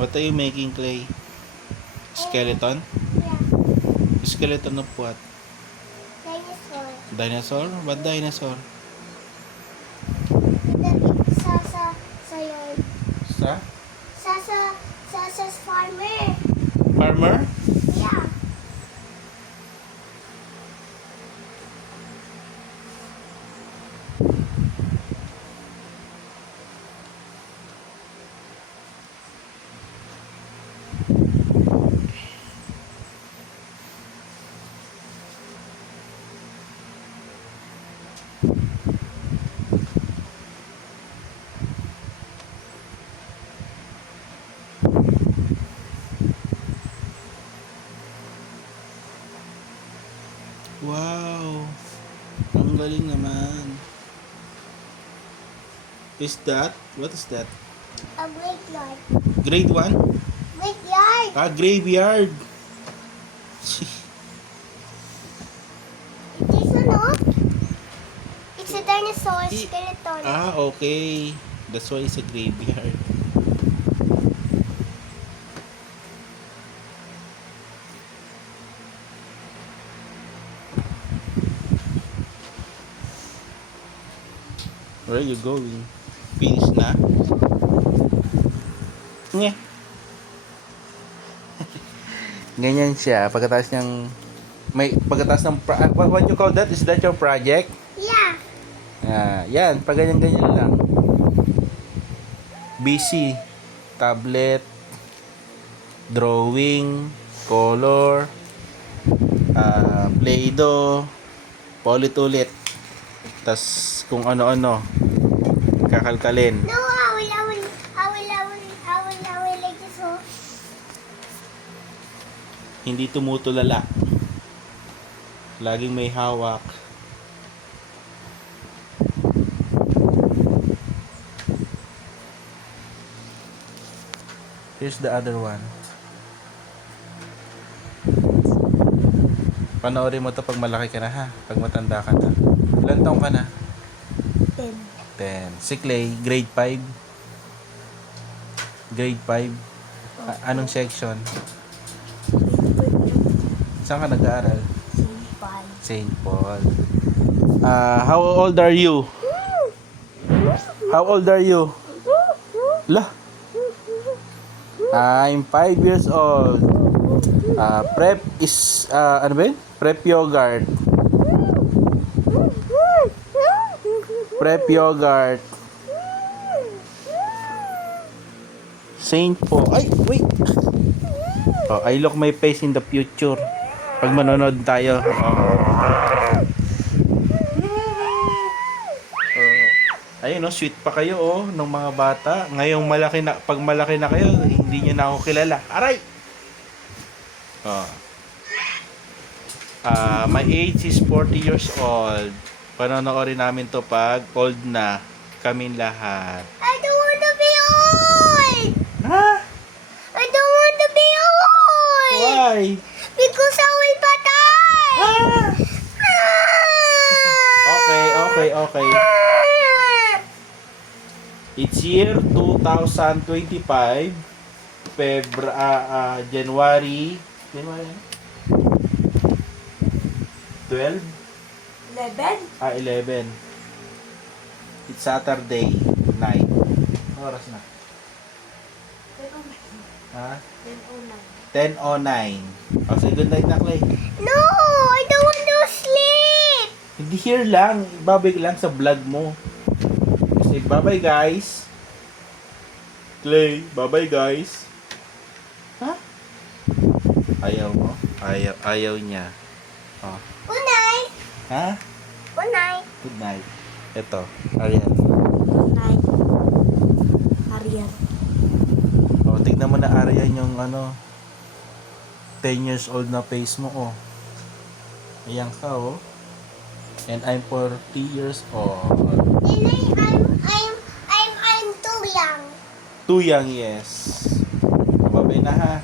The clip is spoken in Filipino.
What are you making, Clay? Skeleton? Yeah. Skeleton of what? Dinosaur. Dinosaur? What dinosaur? Sa yun. Sa? Sa farmer. Farmer? Yeah. Wow! Ang galing naman. Is that? What is that? A graveyard. Grade 1? Graveyard. Ah, graveyard. This one, no? It's a dinosaur skeleton. Ah, okay. That's why it's a graveyard. Where are you going? Finish na? Nye. Ganyan siya. Pagkatapos ng what you call that? Is that your project? Yeah. Yan. Pag ganyan-ganyan lang. BC. Tablet. Drawing. Color. Play-doh. Paulit ulit. Tas kung ano-ano. Kakalkalin. No, I will like this one. Hindi tumutulala. Laging may hawak. Here's the other one. Panoorin mo to pag malaki ka na ha. Pag matanda ka na. Ilan taong ka na? 10. 10. Si Clay, grade 5. Grade 5. Anong section? Saan ka nag-aaral? St. Paul. How old are you? How old are you? Lah. I'm 5 years old. Prep is ano ba yun? Prep yogurt. Prep yogurt. Saint Paul. Ay, wait. Oh, I look my face in the future. Pag manonood tayo. Ayun, no, sweet pa kayo oh ng mga bata. Ngayong malaki na, pag malaki na kayo, hindi niyo na ako kilala. Aray. Oh. My age is 40 years old. Panonoorin namin to pag old na kaming lahat. I don't want to be old. Ha? I don't want to be old. Why? Because I will patay. Ah! Okay. It's year 2025. January 12? 11. 11. It's Saturday night. Ano oras na? Ha? 10:09. Say good night na, Clay. No, I don't want to sleep. Hindi here lang. Ibabay lang sa vlog mo. Say bye-bye, guys. Clay, bye-bye, guys. Ha? Ayaw mo? Ayaw niya. Oh. Good night. Ha? Good night. Good night. Ito, Ariel. Good night. Ariel. O, tignan mo na Ariel yung 10 years old na face mo, oh. Ayan ka, oh. And I'm 40 years old. And I'm too young. Too young, yes. Babay na ha.